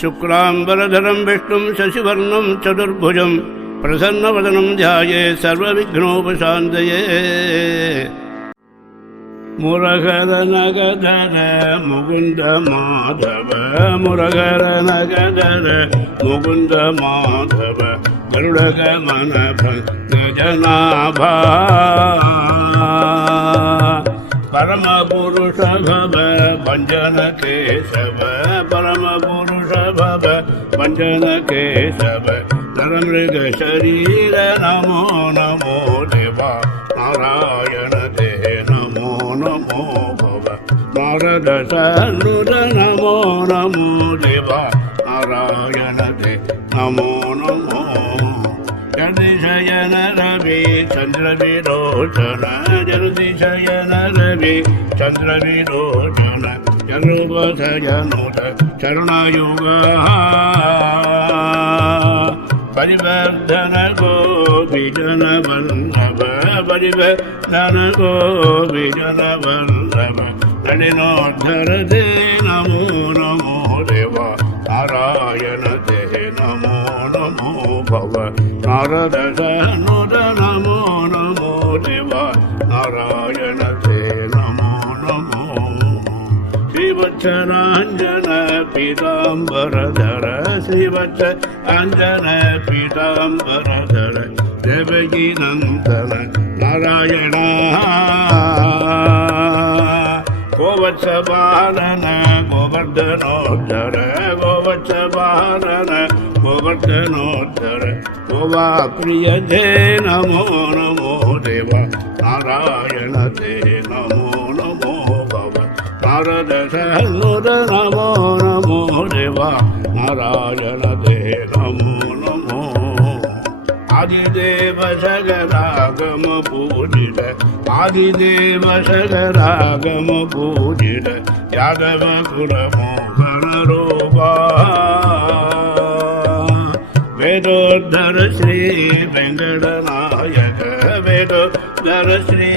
शुक्लाम्बरधरं विष्णुं शशिवर्णं चतुर्भुजं प्रसन्नवदनं ध्यायेत् सर्वविघ्नोपशान्तये। मुरहर नगधर मुकुन्द माधव मुरहर नगधर मुकुन्द माधव गरुडगमन भक्तजनाभा परम पुरुष भव भंजन केशव परम पुरुष भव भंजन केशव नरमृग शरीर नमो नमो देवा नारायण ते नमो नमो भव नारद सन्नुत नमो नमो देवा नारायण ते नमो नमो जगदीशयन रवि चंद्र विरोचन जगदीशयन रवि चंद्र विरोचन जगरूपधनुत चरणयुग परिवर्धन गोपीजन वल्लभ परिवर्धन गोपीजन वल्लभ नलिनोद्धर ते नमो नमो देवा नारायण ते नमो नमो भव नारद सन्नुत नमो नमो देवा नारायण ते नमो नमो श्रीवत्सराञ्जन पीताम्बरधर श्रीवत्सराञ्जन पीताम्बरधर देवकी नन्दन नारायण गोवत्सपालन गोवर्धनोद्धर गोवत्सपालन गोवर्धनोद्धर गोवा प्रिय ते नमो नमो देवा नारायण ते नमो नमो भव नारद सन्नुत नमो नमो देवा नारायण ते नमो नमो आदिदेव सगरागम पूजित आदिदेव सगरागम पूजित यादव कुल मोहन रूपा वेदोद्धर श्री वेंकटनायक वेदोद्धर श्री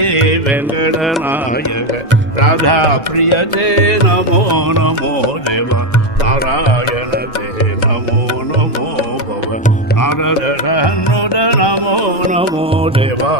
वेंकटनायक राधा प्रिय ते नमो नमो देवा नारायण ते नमो नमो भव नारद सन्नुत नमो नमो देवा